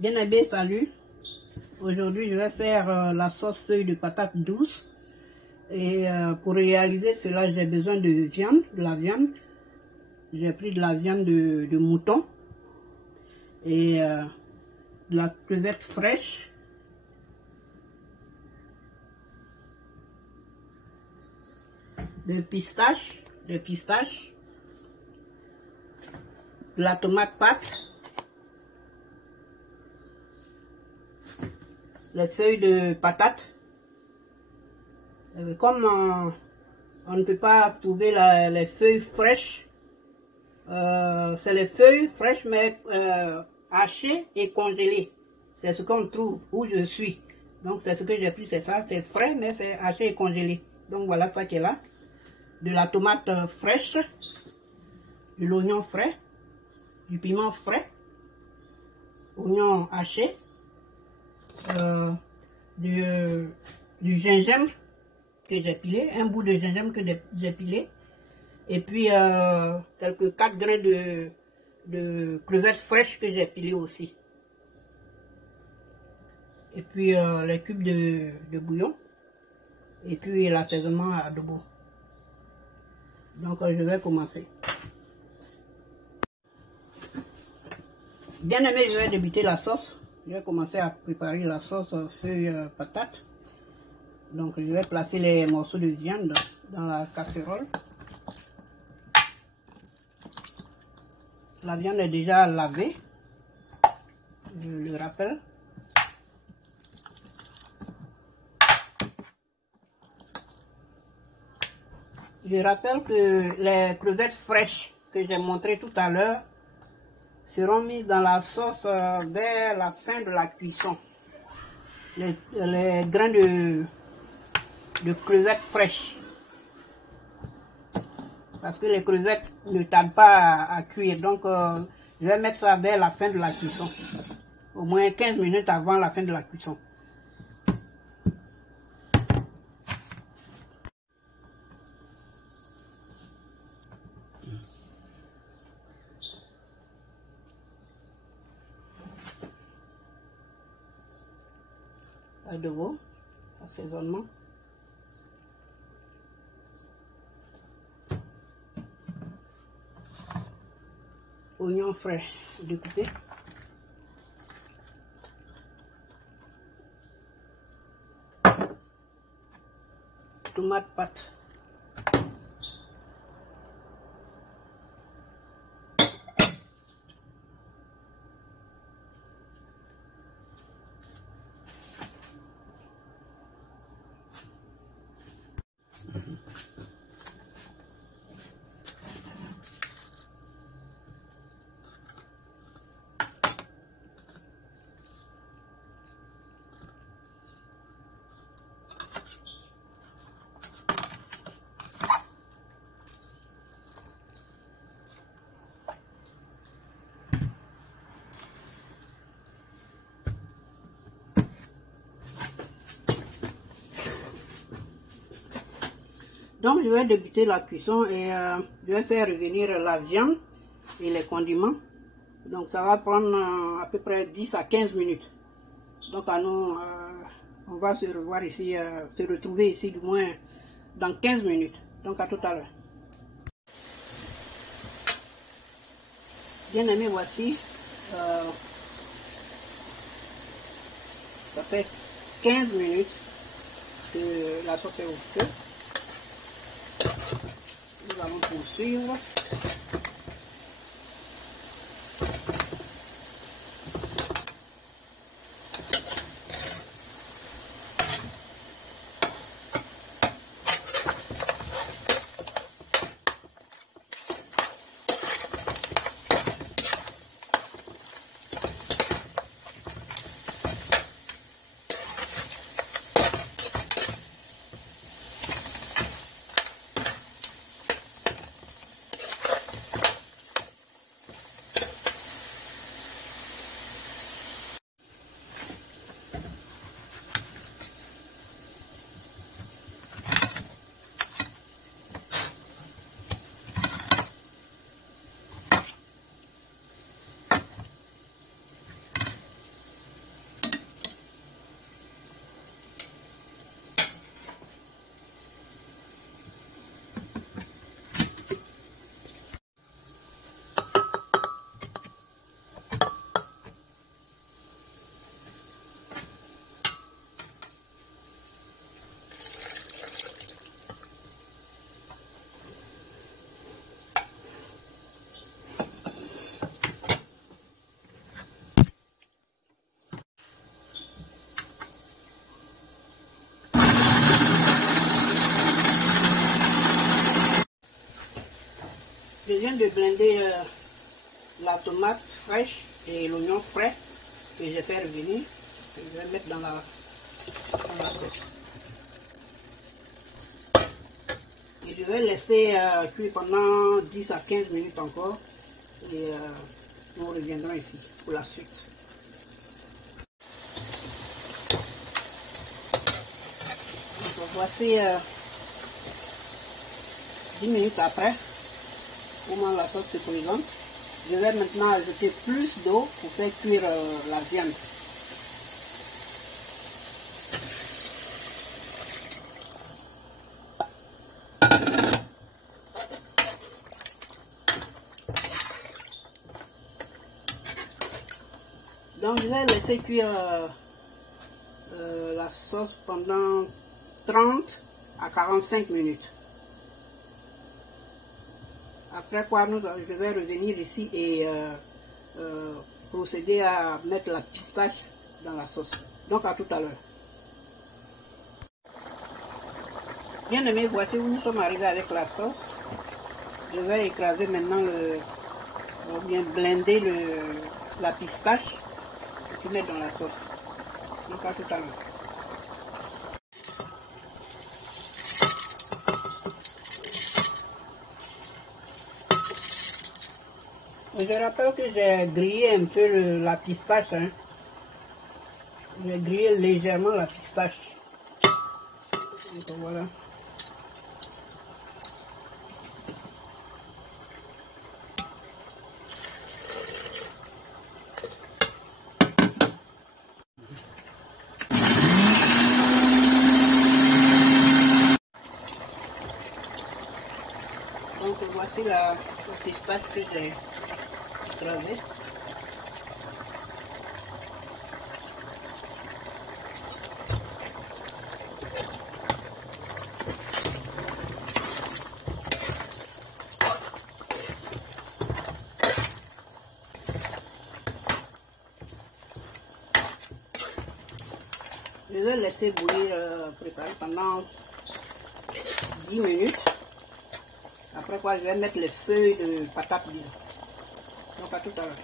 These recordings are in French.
Bien aimé, salut. Aujourd'hui, je vais faire la sauce feuille de patate douce. Et pour réaliser cela, j'ai besoin de viande, de la viande. J'ai pris de la viande de mouton et de la crevette fraîche. Des pistaches, de la tomate pâte, les feuilles de patate. Comme on ne peut pas trouver les feuilles fraîches, c'est les feuilles fraîches mais hachées et congelées. C'est ce qu'on trouve où je suis. Donc c'est ce que j'ai pris, c'est ça, c'est frais mais c'est haché et congelé. Donc voilà ça qui est là. De la tomate fraîche, de l'oignon frais, du piment frais, oignon haché, du gingembre que j'ai pilé, un bout de gingembre que j'ai pilé, et puis quelques 4 grains de crevettes fraîches que j'ai pilé aussi. Et puis les cubes de bouillon, et puis l'assaisonnement à adobo. Donc je vais commencer. Bien aimé, je vais débuter la sauce. Je vais commencer à préparer la sauce feuille patate. Donc je vais placer les morceaux de viande dans la casserole. La viande est déjà lavée, je le rappelle. Je rappelle que les crevettes fraîches que j'ai montrées tout à l'heure seront mises dans la sauce vers la fin de la cuisson. Les grains de crevettes fraîches. Parce que les crevettes ne tardent pas à cuire. Donc je vais mettre ça vers la fin de la cuisson. Au moins 15 minutes avant la fin de la cuisson. Adobo, assaisonnement. Oignon frais découpé. Tomate pâte. Donc je vais débuter la cuisson et je vais faire revenir la viande et les condiments. Donc ça va prendre à peu près 10 à 15 minutes. Donc à nous, on va se revoir ici, se retrouver ici du moins dans 15 minutes. Donc à tout à l'heure. Bien aimé, voici. Ça fait 15 minutes que la sauce est au feu. Nous allons poursuivre. viens de blender la tomate fraîche et l'oignon frais que j'ai fait revenir. Je vais mettre dans la sauce. Et je vais laisser cuire pendant 10 à 15 minutes encore. Et nous reviendrons ici pour la suite. Donc, voici 10 minutes après, comment la sauce se présente. Je vais maintenant ajouter plus d'eau pour faire cuire la viande. Donc je vais laisser cuire la sauce pendant 30 à 45 minutes. Après quoi, je vais revenir ici et procéder à mettre la pistache dans la sauce. Donc à tout à l'heure. Bien aimé, voici où nous sommes arrivés avec la sauce. Je vais écraser maintenant bien blender la pistache et puis mettre dans la sauce. Donc à tout à l'heure. Je rappelle que j'ai grillé un peu la pistache. Hein. J'ai grillé légèrement la pistache. Donc voilà. Donc voici la pistache que j'ai écrasée. Je vais laisser bouillir, préparer pendant 10 minutes. Après quoi, je vais mettre les feuilles de patates dedans. Donc à tout à l'heure.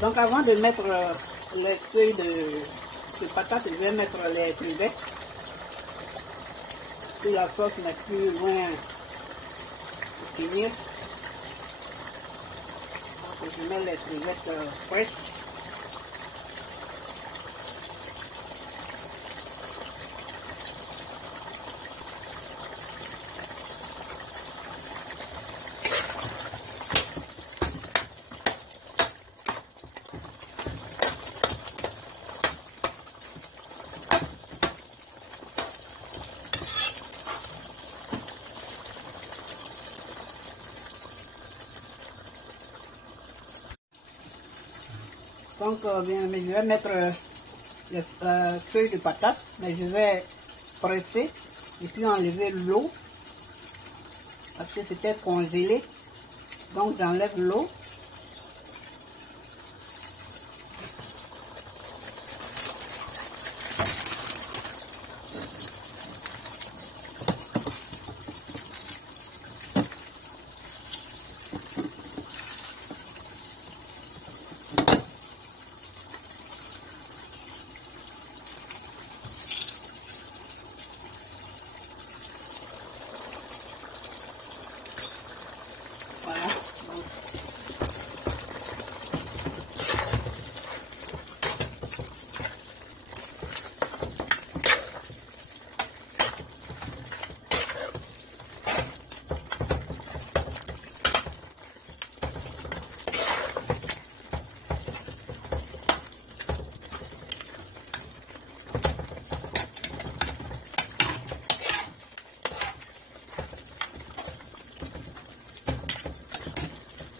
Donc avant de mettre les feuilles de patates, je vais mettre les crevettes. Si la sauce n'est plus loin de finir. Donc je mets les crevettes fraîches. Donc, bien, mais je vais mettre les feuilles de patate, mais je vais presser et puis enlever l'eau parce que c'était congelé. Donc, j'enlève l'eau. Voilà.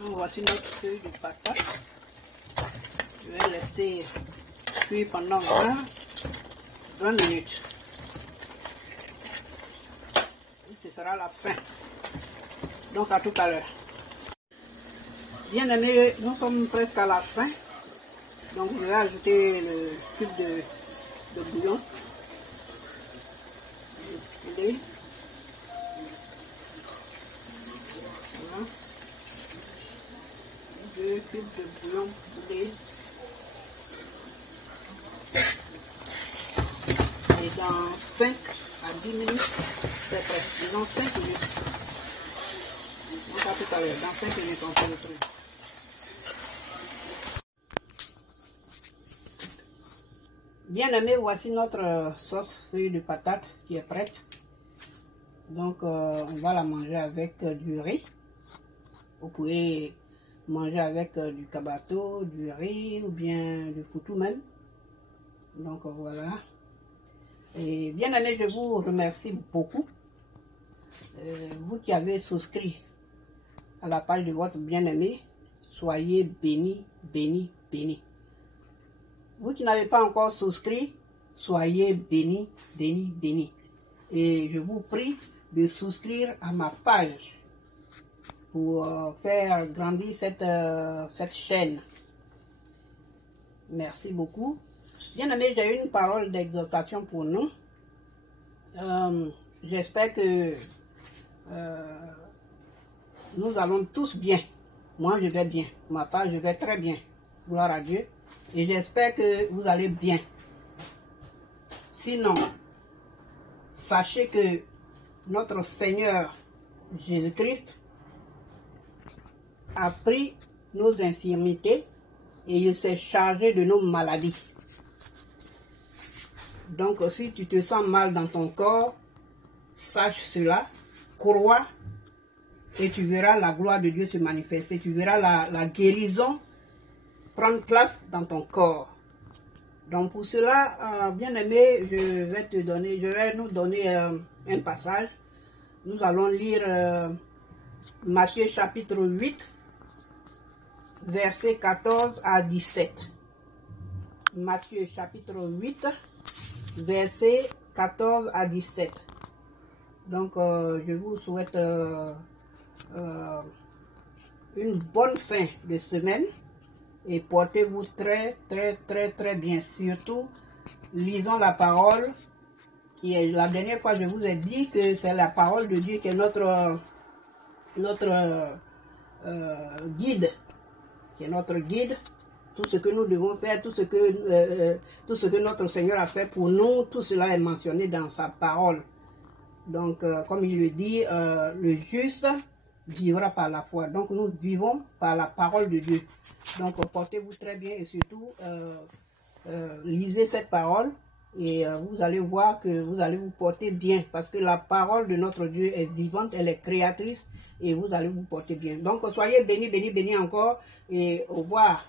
Donc, voici notre feuille de patate. Je vais laisser cuire pendant 20 minutes. Et ce sera la fin. Donc à tout à l'heure. Bien aimé, nous sommes presque à la fin. Donc je vais ajouter le cube de bouillon. 2 cubes de bouillon poulet. Et dans 5 à 10 minutes, c'est prêt. Dans 5 minutes. Donc à tout à l'heure, dans 5 minutes, on fait le truc. Bien aimé, voici notre sauce feuille de patate qui est prête. Donc on va la manger avec du riz. Vous pouvez manger avec du kabato, du riz ou bien du foutou même. Donc voilà. Et bien aimé, je vous remercie beaucoup. Vous qui avez souscrit à la page de votre bien-aimé, soyez bénis, bénis, bénis. Vous qui n'avez pas encore souscrit, soyez bénis, bénis, bénis. Et je vous prie de souscrire à ma page pour faire grandir cette chaîne. Merci beaucoup. Bien aimé, j'ai une parole d'exhortation pour nous. J'espère que nous allons tous bien. Moi, je vais bien. Ma part, je vais très bien. Gloire à Dieu. Et j'espère que vous allez bien. Sinon, sachez que notre Seigneur Jésus-Christ a pris nos infirmités et il s'est chargé de nos maladies. Donc, si tu te sens mal dans ton corps, sache cela, crois, et tu verras la gloire de Dieu se manifester. Tu verras la guérison prendre place dans ton corps. Donc pour cela, bien aimé, je vais nous donner un passage. Nous allons lire Matthieu chapitre 8, versets 14 à 17. Matthieu chapitre 8, versets 14 à 17. Donc je vous souhaite une bonne fin de semaine et portez-vous très bien. Surtout, lisons la parole qui est, la dernière fois je vous ai dit que c'est la parole de Dieu qui est notre guide, qui est notre guide. Tout ce que nous devons faire, tout ce que notre Seigneur a fait pour nous, tout cela est mentionné dans sa parole. Donc, comme il le dit, le juste vivra par la foi. Donc, nous vivons par la parole de Dieu. Donc, portez-vous très bien et surtout, lisez cette parole et vous allez voir que vous allez vous porter bien parce que la parole de notre Dieu est vivante, elle est créatrice et vous allez vous porter bien. Donc, soyez bénis, bénis, bénis encore et au revoir.